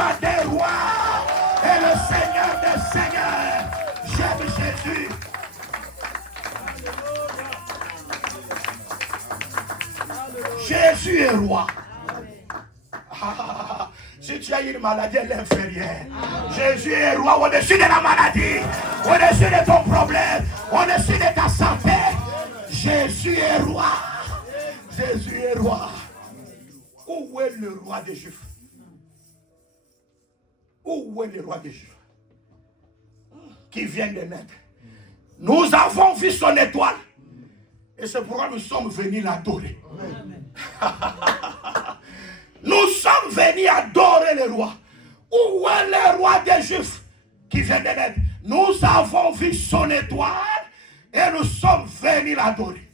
roi des rois et le Seigneur des seigneurs. J'aime Jésus. Jésus est roi. Si tu as une maladie, elle est inférieure. Jésus est roi au-dessus de la maladie, au-dessus de ton problème, au-dessus de ta santé. Jésus est roi. Jésus est roi. Où est le roi des Juifs? Où est le roi des Juifs? Qui vient de naître. Nous avons vu son étoile. Et c'est pourquoi nous sommes venus l'adorer. Nous sommes venus adorer le roi. Où est le roi des Juifs qui vient de naître? Nous avons vu son étoile et nous sommes venus l'adorer.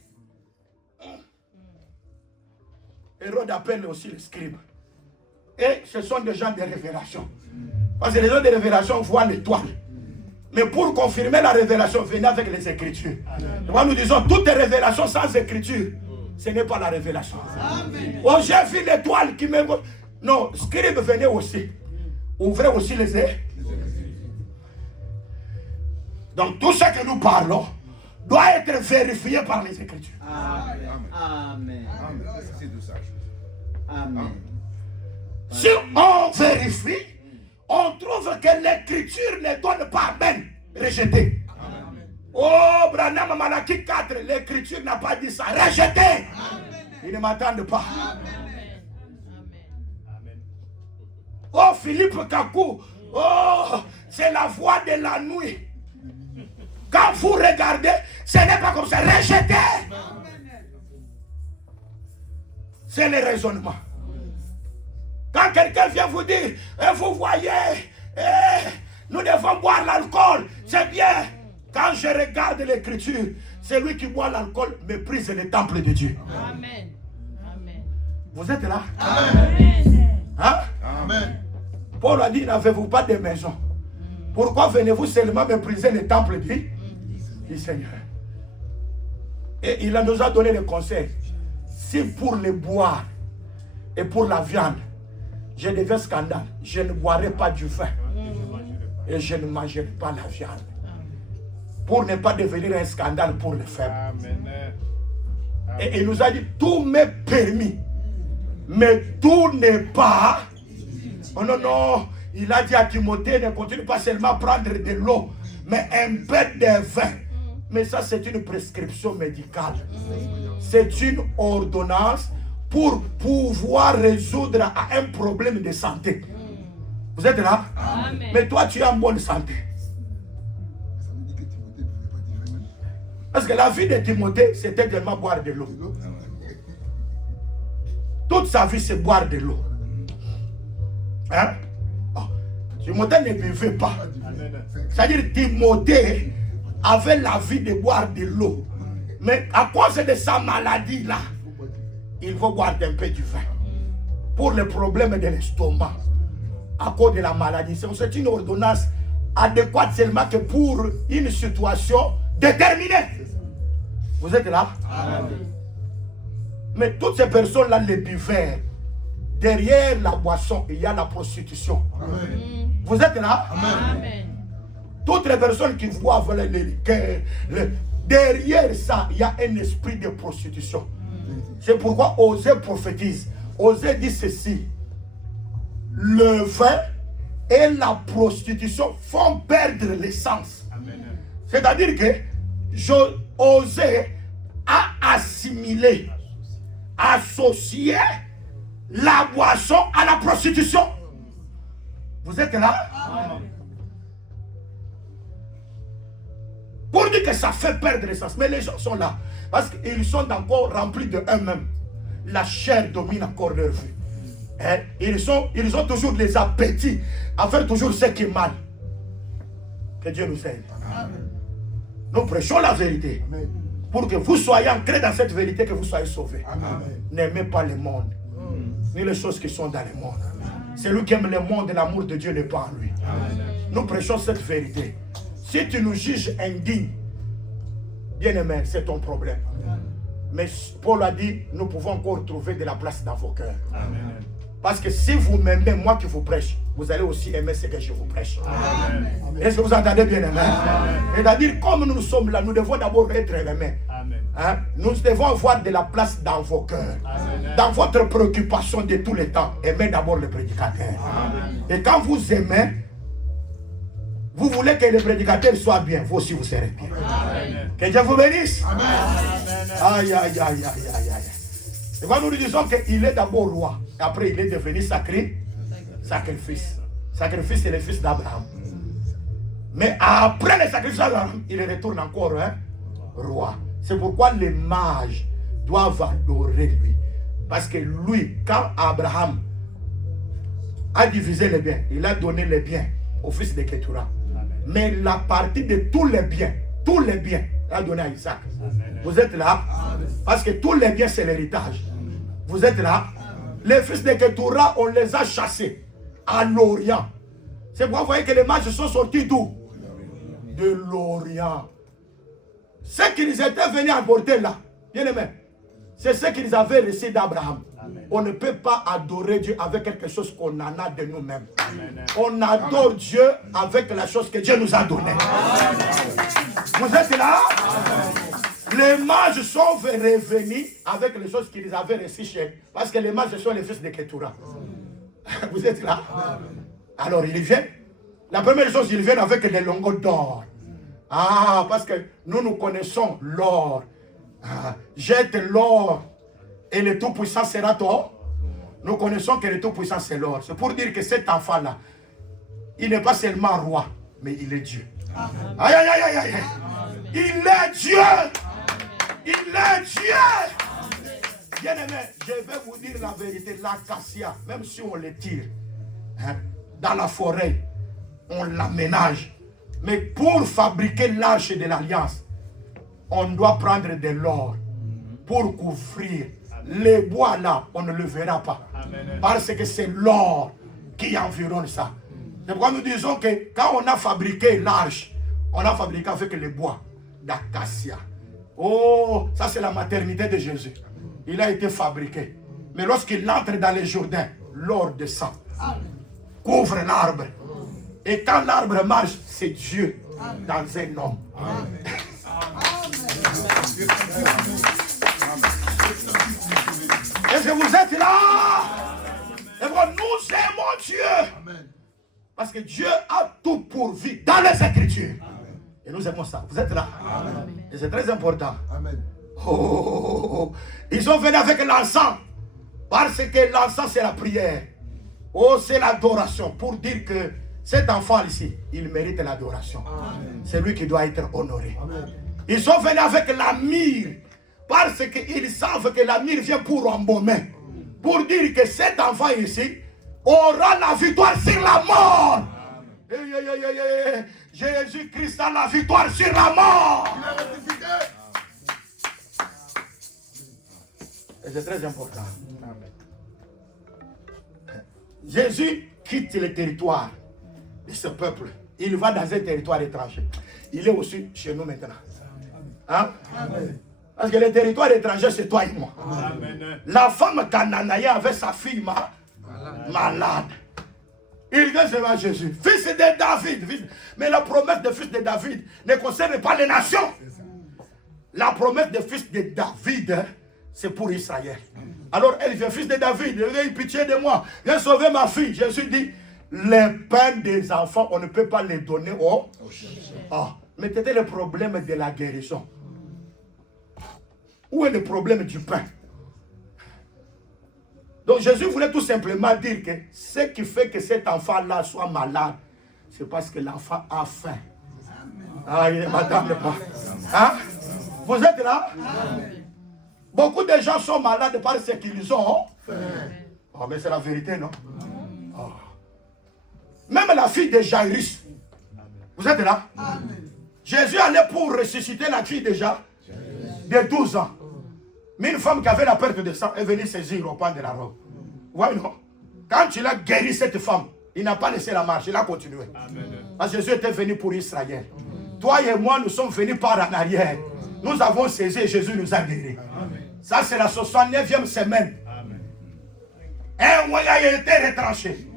Hérode appelle aussi les scribes. Et ce sont des gens de révélation. Parce que les gens de révélation voient l'étoile. Mais pour confirmer la révélation, venez avec les Écritures. Moi, nous disons, toute révélation sans Écriture, ce n'est pas la révélation. Oh, j'ai vu l'étoile qui me... Non, scribe, venez aussi. Ouvrez aussi les yeux. Donc, tout ce que nous parlons doit être vérifié par les Écritures. Amen. Amen. Si on vérifie, on trouve que l'Écriture ne donne pas Amen. Rejeté. Oh, Branham Malaki 4, l'Écriture n'a pas dit ça. Rejeté. Ils ne m'attendent pas. Amen. Oh, Philippe Kakou. Oh, c'est la voix de la nuit. Quand vous regardez, ce n'est pas comme ça. Rejeté. C'est le raisonnement. Quand quelqu'un vient vous dire, vous voyez, nous devons boire l'alcool, c'est bien. Quand je regarde l'écriture, celui qui boit l'alcool méprise le temple de Dieu. Amen. Amen. Vous êtes là? Amen. Hein? Amen. Paul a dit, n'avez-vous pas de maison? Pourquoi venez-vous seulement mépriser le temple du Seigneur? Et il nous a donné le conseil. Si pour le boire et pour la viande, je deviens scandale, je ne boirai pas du vin et je ne mangerai pas la viande. Pour ne pas devenir un scandale pour les faibles. Et il nous a dit, tout m'est permis, mais tout n'est pas... Oh non, non, il a dit à Timothée, ne continue pas seulement à prendre de l'eau, mais un peu de vin. Mais ça, c'est une prescription médicale. C'est une ordonnance pour pouvoir résoudre un problème de santé. Vous êtes là? Amen. Mais toi, tu es en bonne santé. Parce que la vie de Timothée, c'était tellement boire de l'eau. Toute sa vie, c'est boire de l'eau. Hein? Oh, Timothée ne buvait pas. C'est-à-dire Timothée avait la vie de boire de l'eau. Mais à cause de sa maladie-là, il faut boire un peu du vin. Pour les problèmes de l'estomac. À cause de la maladie. C'est une ordonnance adéquate seulement que pour une situation déterminée. Vous êtes là? Amen. Mais toutes ces personnes-là, les buvaient. Derrière la boisson, il y a la prostitution. Amen. Vous êtes là? Amen. Toutes les personnes qui boivent les liqueurs, derrière ça, il y a un esprit de prostitution. C'est pourquoi Osée prophétise. Osée dit ceci. Le vin et la prostitution font perdre l'essence. C'est-à-dire que Osée a assimilé, associé la boisson à la prostitution. Vous êtes là? Amen. Pour dire que ça fait perdre l'essence. Mais les gens sont là. Parce qu'ils sont encore remplis de eux-mêmes. La chair domine encore leur vie. Hein? Ils ont toujours les appétits à faire toujours ce qui est mal. Que Dieu nous aide. Amen. Nous prêchons la vérité. Amen. Pour que vous soyez ancrés dans cette vérité, que vous soyez sauvés. N'aimez pas le monde, ni les choses qui sont dans le monde. Celui qui aime le monde, l'amour de Dieu n'est pas en lui. Amen. Nous prêchons cette vérité. Si tu nous juges indignes, bien aimé, c'est ton problème. Amen. Mais Paul a dit, nous pouvons encore trouver de la place dans vos cœurs. Amen. Parce que si vous m'aimez, moi qui vous prêche, vous allez aussi aimer ce que je vous prêche. Est-ce que vous entendez bien, amen? C'est-à-dire, comme nous sommes là, nous devons d'abord être aimés. Hein? Nous devons avoir de la place dans vos cœurs. Dans votre préoccupation de tous les temps, aimez d'abord le prédicateur. Et quand vous aimez, vous voulez que le prédicateur soit bien, vous aussi vous serez bien. Que Dieu vous bénisse. Aïe, aïe, aïe, aïe, aïe, aïe. Et quand nous disons qu'il est d'abord roi, et après il est devenu sacrifice. Sacrifice, c'est le fils d'Abraham. Mais après le sacrifice d'Abraham, il retourne encore roi. C'est pourquoi les mages doivent adorer lui. Parce que lui, quand Abraham a divisé les biens, il a donné les biens au fils de Ketura. Mais la partie de tous les biens, il a donné à Isaac. Vous êtes là? Parce que tous les biens, c'est l'héritage. Vous êtes là? Les fils de Ketura, on les a chassés à l'Orient. C'est pourquoi vous voyez que les mages sont sortis d'où? De l'Orient. Ce qu'ils étaient venus apporter là, bien aimé, c'est ce qu'ils avaient reçu d'Abraham. On ne peut pas adorer Dieu avec quelque chose qu'on en a de nous-mêmes. On adore Dieu avec la chose que Dieu nous a donnée. Vous êtes là? Les mages sont revenus avec les choses qu'ils avaient reçues chez. Parce que les mages sont les fils de Ketura. Vous êtes là? Alors ils viennent. La première chose, ils viennent avec des lingots d'or. Ah, parce que nous connaissons l'or. Ah, jette l'or et le Tout-Puissant sera toi. Nous connaissons que le Tout-Puissant c'est l'or. C'est pour dire que cet enfant-là, il n'est pas seulement roi, mais il est Dieu. Aïe, aïe, aïe, aïe, aïe. Il est Dieu. Il est Dieu. Bien aimé, je vais vous dire la vérité. L'acacia, même si on le tire dans la forêt, on l'aménage. Mais pour fabriquer l'arche de l'alliance, on doit prendre de l'or pour couvrir. Les bois là, on ne le verra pas. Parce que c'est l'or qui environne ça. C'est pourquoi nous disons que quand on a fabriqué l'arche, on a fabriqué avec les bois d'acacia. Oh, ça c'est la maternité de Jésus. Il a été fabriqué. Mais lorsqu'il entre dans les Jourdains, l'or descend, couvre l'arbre. Et quand l'arbre marche, c'est Dieu dans un homme. Est-ce que vous êtes là? Et voilà, nous aimons Dieu. Parce que Dieu a tout pourvu dans les Écritures. Et nous aimons ça. Vous êtes là? Et c'est très important. Oh, ils sont venus avec l'encens. Parce que l'encens, c'est la prière. Oh, c'est l'adoration. Pour dire que cet enfant ici, il mérite l'adoration. C'est lui qui doit être honoré. Ils sont venus avec la myrrhe. Parce qu'ils savent que la myrrhe vient pour embaumer. Pour dire que cet enfant ici aura la victoire sur la mort. Jésus-Christ a la victoire sur la mort. Et c'est très important. Jésus quitte le territoire de ce peuple. Il va dans un territoire étranger. Il est aussi chez nous maintenant. Hein? Parce que le territoire étranger, c'est toi et moi. Amen. La femme cananéenne avait sa fille malade. Il vient devant Jésus, fils de David. Mais la promesse de fils de David ne concerne pas les nations. La promesse de fils de David, c'est pour Israël. Alors elle vient, fils de David, ayez pitié de moi, viens sauver ma fille. Jésus dit, les pains des enfants, on ne peut pas les donner aux... mais c'était le problème de la guérison. Où est le problème du pain? Donc Jésus voulait tout simplement dire que ce qui fait que cet enfant-là soit malade, c'est parce que l'enfant a faim. Ah, madame, hein? Vous êtes là? Beaucoup de gens sont malades par ce qu'ils ont. Oh, mais c'est la vérité, non? Oh. Même la fille de Jairus. Vous êtes là? Jésus allait pour ressusciter la fille déjà de 12 ans. Mais une femme qui avait la perte de sang est venue saisir au pan de la robe. Ouais, non? Quand il a guéri cette femme, il n'a pas laissé la marche, il a continué. Parce que Jésus était venu pour Israël. Toi et moi, nous sommes venus par en arrière. Nous avons saisi et Jésus nous a guéris. Ça, c'est la 69e semaine. Un moyen a été retranché.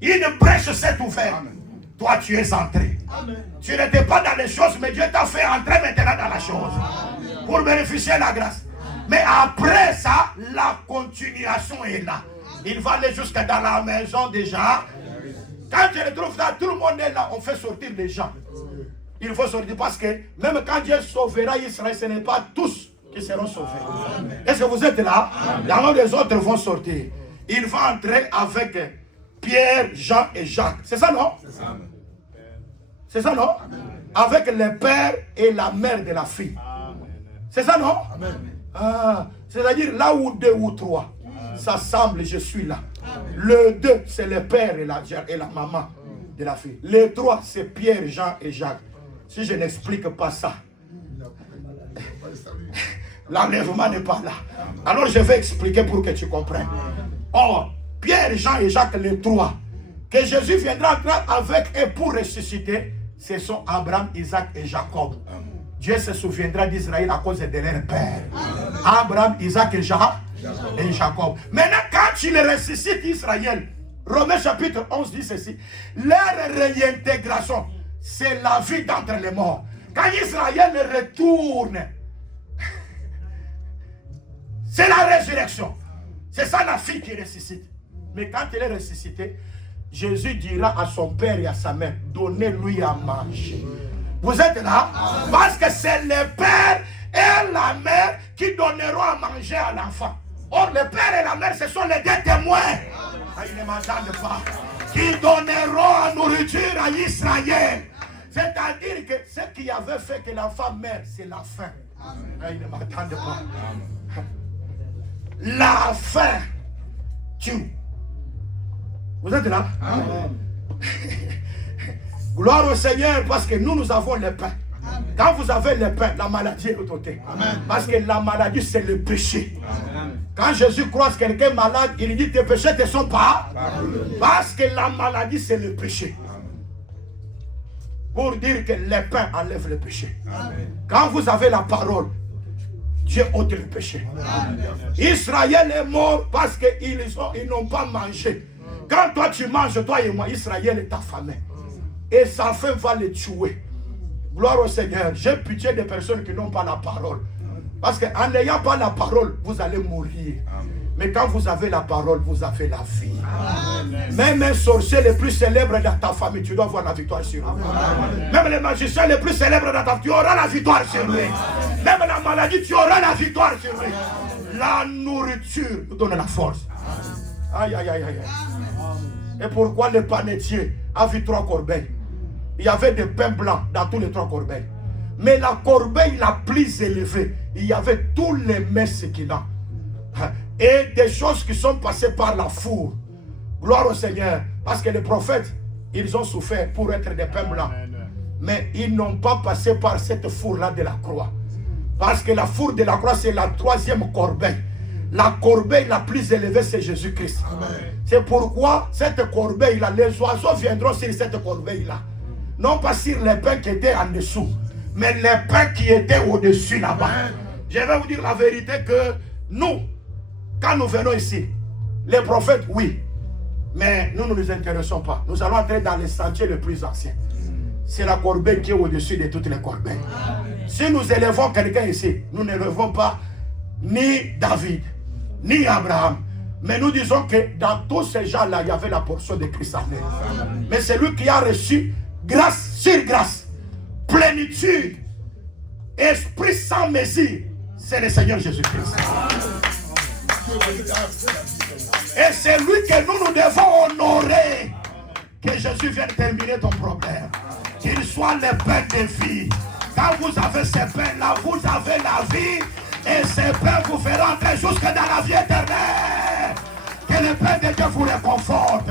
Une brèche s'est ouverte. Toi, tu es entré. Tu n'étais pas dans les choses, mais Dieu t'a fait entrer maintenant dans la chose. Pour bénéficier de la grâce. Mais après ça, la continuation est là. Il va aller jusqu'à dans la maison déjà. Quand je retrouve ça, tout le monde est là. On fait sortir les gens. Il faut sortir parce que même quand Dieu sauvera Israël, ce n'est pas tous qui seront sauvés. Est-ce que vous êtes là? Alors les autres vont sortir. Il va entrer avec Pierre, Jean et Jacques. C'est ça, non? C'est ça, non? Avec le père et la mère de la fille. C'est ça, non? Ah, c'est-à-dire là où deux ou trois s'assemblent, je suis là. Le deux, c'est le père et la maman de la fille. Les trois, c'est Pierre, Jean et Jacques. Si je n'explique pas ça, l'enlèvement n'est pas là. Alors je vais expliquer pour que tu comprennes. Or, Pierre, Jean et Jacques, les trois, que Jésus viendra avec eux pour ressusciter, ce sont Abraham, Isaac et Jacob. Dieu se souviendra d'Israël à cause de leur père. Abraham, Isaac et Jacob. Maintenant, quand il ressuscite Israël, Romains chapitre 11 dit ceci. Leur réintégration, c'est la vie d'entre les morts. Quand Israël retourne, c'est la résurrection. C'est ça la fille qui ressuscite. Mais quand elle est ressuscitée, Jésus dira à son père et à sa mère, donnez-lui à manger. Vous êtes là? Parce que c'est le père et la mère qui donneront à manger à l'enfant. Or, le père et la mère, ce sont les deux témoins. Ils ne m'entendent pas. Qui donneront à nourriture à Israël. C'est-à-dire que ce qui avait fait que l'enfant meurt, c'est la faim. Ils ne m'entendent pas. La faim tue. Vous êtes là? Gloire au Seigneur, parce que nous avons le pain. Quand vous avez le pain, la maladie est ôtée. Parce que la maladie, c'est le péché. Quand Jésus croise quelqu'un malade, il dit tes péchés ne sont pas. Parce que la maladie, c'est le péché. Pour dire que le pain enlève le péché. Quand vous avez la parole, Dieu ôte le péché. Israël est mort parce qu'ils n'ont pas mangé. Quand toi tu manges, toi et moi, Israël est affamé. Et sa faim va les tuer. Gloire au Seigneur. J'ai pitié des personnes qui n'ont pas la parole. Parce qu'en n'ayant pas la parole, vous allez mourir. Mais quand vous avez la parole, vous avez la vie. Même un sorcier le plus célèbre dans ta famille, tu dois avoir la victoire sur lui. Même les magiciens les plus célèbres dans ta famille, tu auras la victoire sur lui. Même la maladie, tu auras la victoire sur lui. La nourriture nous donne la force. Aïe, aïe, aïe, aïe. Et pourquoi le panetier a vu 3 corbeilles? Il y avait des pains blancs dans tous les 3 corbeilles. Mais la corbeille la plus élevée, il y avait tous les mets qu'il a. Et des choses qui sont passées par la four. Gloire au Seigneur. Parce que les prophètes, ils ont souffert pour être des pains blancs. Mais ils n'ont pas passé par cette four-là de la croix. Parce que la four de la croix, c'est la 3e corbeille. La corbeille la plus élevée, c'est Jésus-Christ. C'est pourquoi cette corbeille-là, les oiseaux viendront sur cette corbeille-là. Non pas sur les pains qui étaient en dessous, mais les pains qui étaient au-dessus là-bas. Je vais vous dire la vérité que nous, quand nous venons ici, les prophètes, oui, mais nous ne nous intéressons pas. Nous allons entrer dans les sentiers les plus anciens. C'est la corbeille qui est au-dessus de toutes les corbeilles. Si nous élevons quelqu'un ici, nous n'élevons pas ni David, ni Abraham. Mais nous disons que dans tous ces gens-là, il y avait la portion de Christ en eux. Mais c'est lui qui a reçu grâce sur grâce, plénitude, esprit sans mesure, c'est le Seigneur Jésus-Christ. Et c'est lui que nous devons honorer. Que Jésus vienne terminer ton problème. Qu'il soit le pain de vie. Quand vous avez ces pains-là, vous avez la vie. Et ces pains vous feront entrer jusque dans la vie éternelle. Que le pain de Dieu vous réconforte.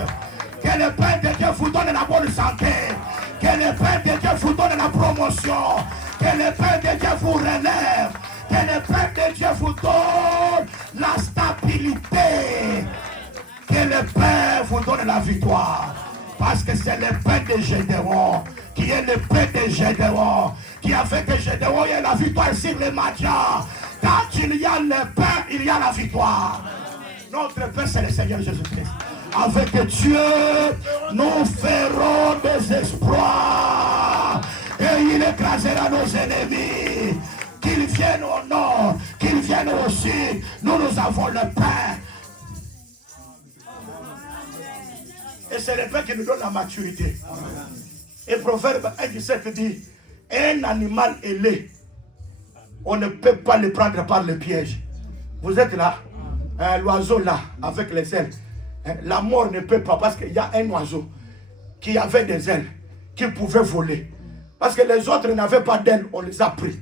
Que le pain de Dieu vous donne la bonne santé. Que le pain de Dieu vous donne la promotion. Que le pain de Dieu vous relève. Que le pain de Dieu vous donne la stabilité. Que le pain vous donne la victoire. Parce que c'est le pain de Gédéon. Qui est le pain de Gédéon. Qui a fait que Gédéon ait la victoire sur les Madians. Quand il y a le pain, il y a la victoire. Notre Père, c'est le Seigneur Jésus-Christ. Avec Dieu, nous ferons des exploits. Et il écrasera nos ennemis. Qu'ils viennent au nord, qu'ils viennent au sud. Nous avons le pain. Et c'est le pain qui nous donne la maturité. Et Proverbe 1,17 dit, un animal ailé, on ne peut pas le prendre par le piège. Vous êtes là, l'oiseau là, avec les ailes. La mort ne peut pas, parce qu'il y a un oiseau qui avait des ailes, qui pouvait voler. Parce que les autres n'avaient pas d'ailes, on les a pris.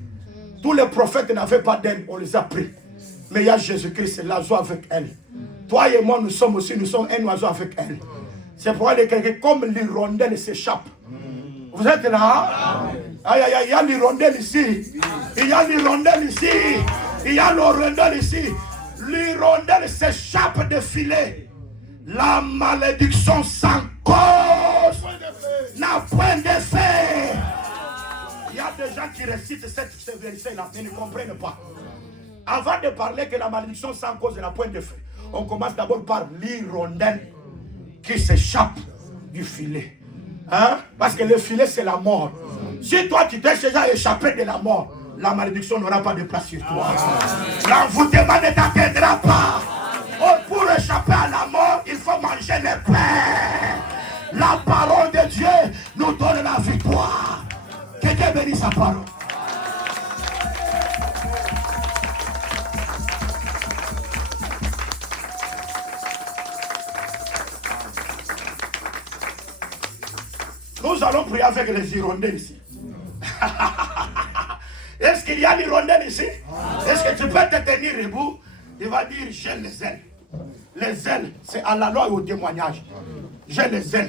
Tous les prophètes n'avaient pas d'ailes, on les a pris. Mais il y a Jésus-Christ, c'est l'oiseau avec elle. Toi et moi, nous sommes un oiseau avec elle. C'est pourquoi comme l'hirondelle s'échappe. Vous êtes là? Aïe, aïe, aïe, il y a l'hirondelle ici. Il y a l'hirondelle ici. Il y a l'hirondelle ici. L'hirondelle s'échappe des filets. La malédiction sans cause n'a point d'effet. Il y a des gens qui récitent ce verset-là, mais ne comprennent pas. Avant de parler que la malédiction sans cause n'a point d'effet, on commence d'abord par l'hirondelle qui s'échappe du filet. Hein? Parce que le filet, c'est la mort. Si toi, tu t'es déjà échappé de la mort, la malédiction n'aura pas de place sur toi. L'envoûtement ne t'atteindra pas. Oh, pour échapper à la mort, il faut manger le pain. La parole de Dieu nous donne la victoire. Que Dieu bénisse sa parole. Nous allons prier avec les hirondelles ici. Est-ce qu'il y a l'hirondelle ici? Est-ce que tu peux te tenir debout? Il va dire, j'ai les ailes. Les ailes, c'est à la loi et au témoignage. J'ai les ailes.